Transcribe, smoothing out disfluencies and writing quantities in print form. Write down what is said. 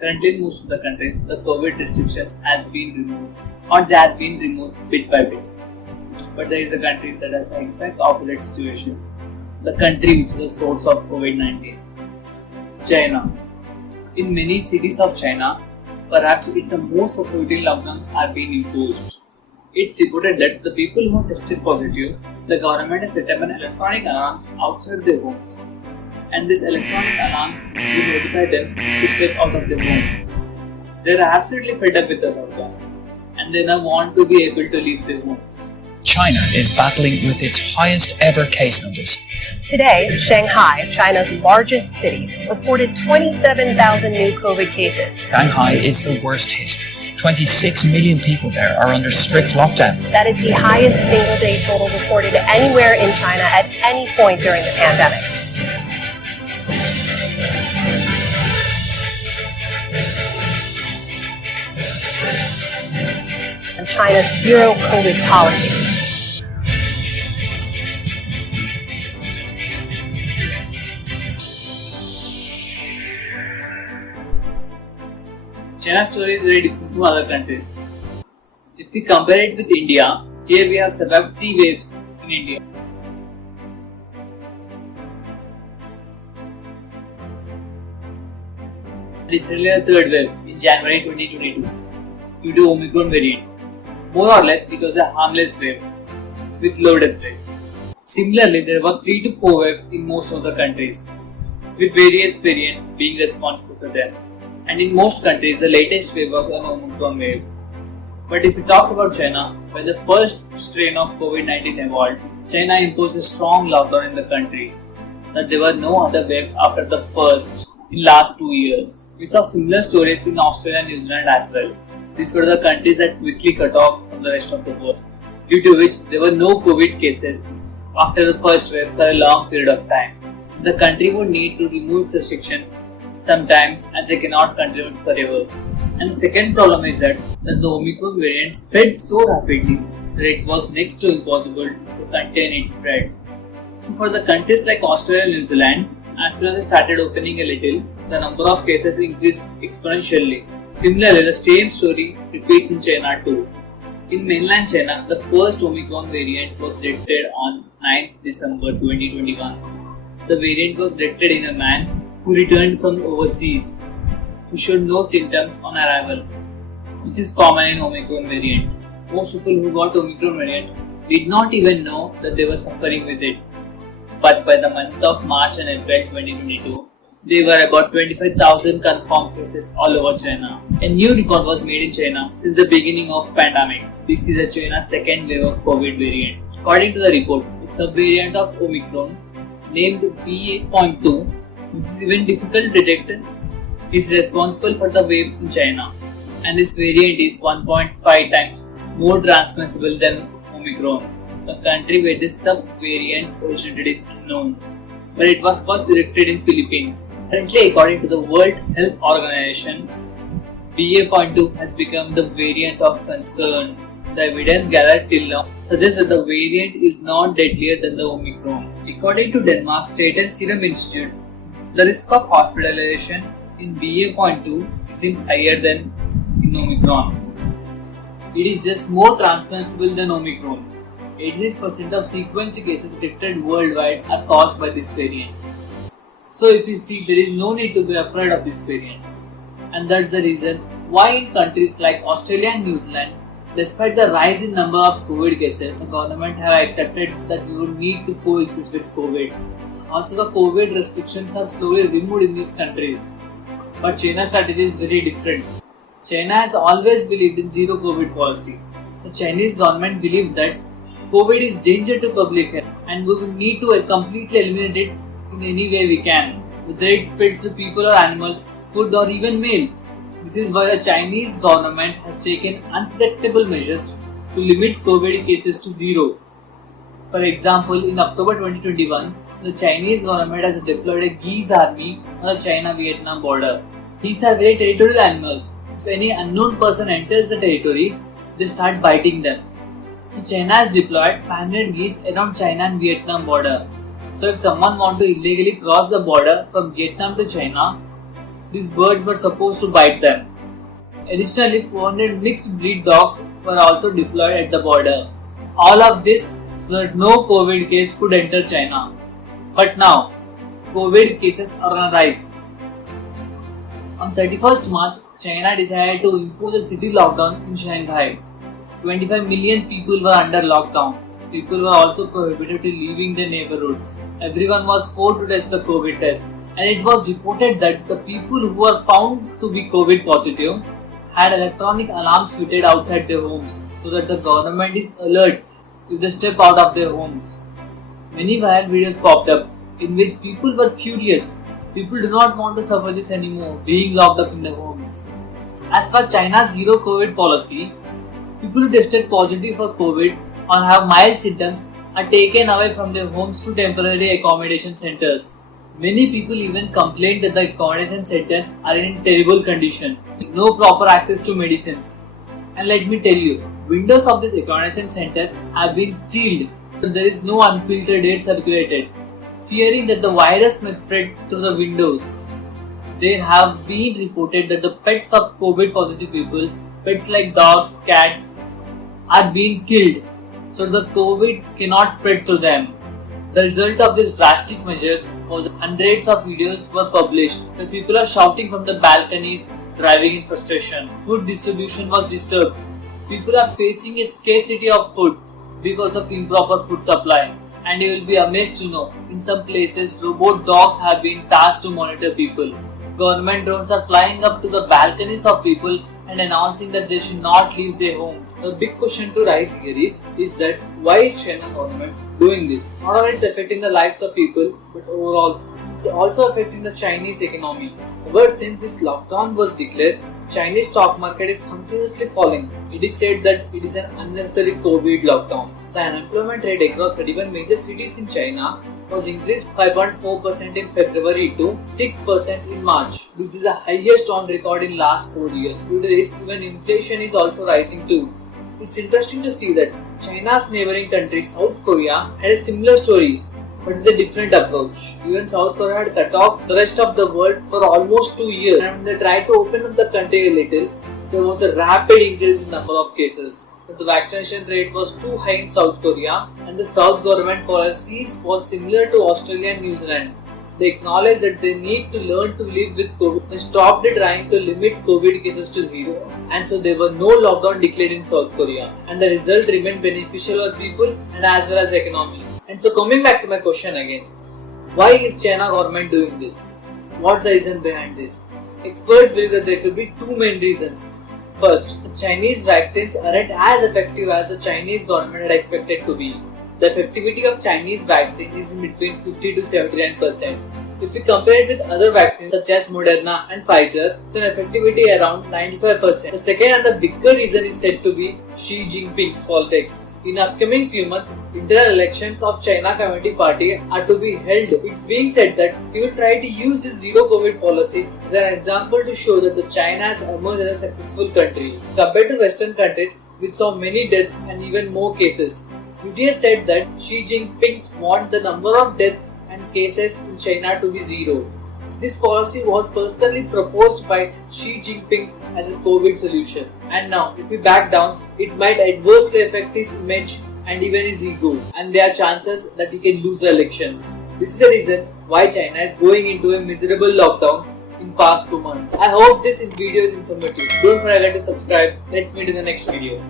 Currently, in most of the countries, the COVID restrictions has been removed or they have been removed bit by bit. But there is a country that has the exact opposite situation. The country which is the source of COVID-19. China. In many cities of China, perhaps it's the most of routine lockdowns have been imposed. It's reported that the people who are tested positive, the government has set up an electronic alarms outside their homes. And these electronic alarms will notify them to step out of their home. They are absolutely fed up with the lockdown and they now want to be able to leave their homes. China is battling with its highest ever case numbers. Today, Shanghai, China's largest city, reported 27,000 new COVID cases. Shanghai is the worst hit. 26 million people there are under strict lockdown. That is the highest single-day total reported anywhere in China at any point during the pandemic. And China's zero COVID policy. China's story is very different from other countries. If we compare it with India, here we have survived 3 waves in India. Recently a 3rd wave in January 2022 due to Omicron variant. More or less it was a harmless wave with low death rate. Similarly, there were 3 to 4 waves in most of the countries with various variants being responsible for them. And in most countries, the latest wave was an Omicron wave. But if we talk about China, where the first strain of COVID-19 evolved, China imposed a strong lockdown in the country. That there were no other waves after the first in last 2 years. We saw similar stories in Australia and New Zealand as well. These were the countries that quickly cut off from the rest of the world, due to which there were no COVID cases after the first wave for a long period of time. The country would need to remove restrictions sometimes as they cannot continue forever. And the second problem is that the Omicron variant spread so rapidly that it was next to impossible to contain its spread. So for the countries like Australia and New Zealand, as soon as they started opening a little, the number of cases increased exponentially. Similarly, the same story repeats in China too. In mainland China, the first Omicron variant was detected on 9th December 2021. The variant was detected in a man who returned from overseas, who showed no symptoms on arrival, which is common in Omicron variant. Most people who got Omicron variant did not even know that they were suffering with it. But by the month of March and April 2022, there were about 25,000 confirmed cases all over China. A new record was made in China since the beginning of pandemic. This is a China's second wave of COVID variant. According to the report, a subvariant of Omicron named BA.2, which is even difficult to detect, is responsible for the wave in China. And this variant is 1.5 times more transmissible than Omicron. The country where this subvariant originated is unknown, but it was first detected in Philippines. Currently, according to the World Health Organization, BA.2 has become the variant of concern. The evidence gathered till now suggests that the variant is not deadlier than the Omicron. According to Denmark State and Serum Institute, the risk of hospitalization in BA.2 isn't higher than in Omicron. It is just more transmissible than Omicron. 86% of sequential cases detected worldwide are caused by this variant. So if you see, there is no need to be afraid of this variant. And that's the reason why in countries like Australia and New Zealand, despite the rise in number of COVID cases, the government have accepted that we will need to coexist with COVID. Also, the COVID restrictions are slowly removed in these countries. But China's strategy is very different. China has always believed in zero COVID policy. The Chinese government believed that COVID is danger to public health and we will need to completely eliminate it in any way we can, whether it spreads to people or animals, food or even males. This is why the Chinese government has taken unpredictable measures to limit COVID cases to zero. For example, in October 2021, the Chinese government has deployed a geese army on the China-Vietnam border. Geese are very territorial animals. If any unknown person enters the territory, they start biting them. So China has deployed 500 geese around China and Vietnam border. So if someone wants to illegally cross the border from Vietnam to China, these birds were supposed to bite them. Additionally, 400 mixed breed dogs were also deployed at the border. All of this so that no COVID case could enter China. But now, COVID cases are on a rise. On 31st March, China decided to impose a city lockdown in Shanghai. 25 million people were under lockdown. People were also prohibited to leaving their neighborhoods. Everyone was forced to test the COVID test. And it was reported that the people who were found to be COVID positive had electronic alarms fitted outside their homes so that the government is alert if they step out of their homes. Many viral videos popped up in which people were furious. People do not want to suffer this anymore, being locked up in their homes. As per China's zero COVID policy, people who tested positive for COVID or have mild symptoms are taken away from their homes to temporary accommodation centers. Many people even complained that the accommodation centers are in terrible condition, with no proper access to medicines. And let me tell you, windows of these accommodation centers have been sealed, so there is no unfiltered air circulated, fearing that the virus may spread through the windows. There have been reported that the pets of COVID positive people, pets like dogs, cats, are being killed so the COVID cannot spread through them. The result of these drastic measures was hundreds of videos were published where people are shouting from the balconies, driving in frustration. Food distribution was disturbed. People are facing a scarcity of food because of improper food supply. And you will be amazed to know, in some places, robot dogs have been tasked to monitor people. Government drones are flying up to the balconies of people and announcing that they should not leave their homes. The big question to rise here is that why is China government doing this? Not only it's affecting the lives of people, but overall it's also affecting the Chinese economy. Ever since this lockdown was declared, Chinese stock market is continuously falling. It is said that it is an unnecessary COVID lockdown. The unemployment rate across 31 major cities in China was increased 5.4% in February to 6% in March. This is the highest on record in last 4 years. Due to this, even inflation is also rising too. It's interesting to see that China's neighboring country South Korea had a similar story, but with a different approach. Even South Korea had cut off the rest of the world for almost 2 years, and when they tried to open up the country a little, there was a rapid increase in number of cases. The vaccination rate was too high in South Korea, and the South government policies was similar to Australia and New Zealand. They acknowledged that they need to learn to live with COVID. They stopped trying to limit COVID cases to zero, and so there were no lockdown declared in South Korea. And the result remained beneficial for people and as well as economy. And so coming back to my question again, why is China government doing this? What's the reason behind this? Experts believe that there could be two main reasons. First, the Chinese vaccines aren't as effective as the Chinese government had expected to be. The effectivity of Chinese vaccine is in between 50 to 79%. If we compare it with other vaccines such as Moderna and Pfizer, then effectivity around 95%. The second and the bigger reason is said to be Xi Jinping's politics. In upcoming few months, internal elections of China Communist Party are to be held. It's being said that he will try to use his zero COVID policy as an example to show that the China has emerged as a successful country compared to Western countries which saw many deaths and even more cases. Media said that Xi Jinping wants the number of deaths and cases in China to be zero. This policy was personally proposed by Xi Jinping as a COVID solution. And now, if he back down, it might adversely affect his image and even his ego. And there are chances that he can lose the elections. This is the reason why China is going into a miserable lockdown in past 2 months. I hope this video is informative. Don't forget to subscribe. Let's meet in the next video.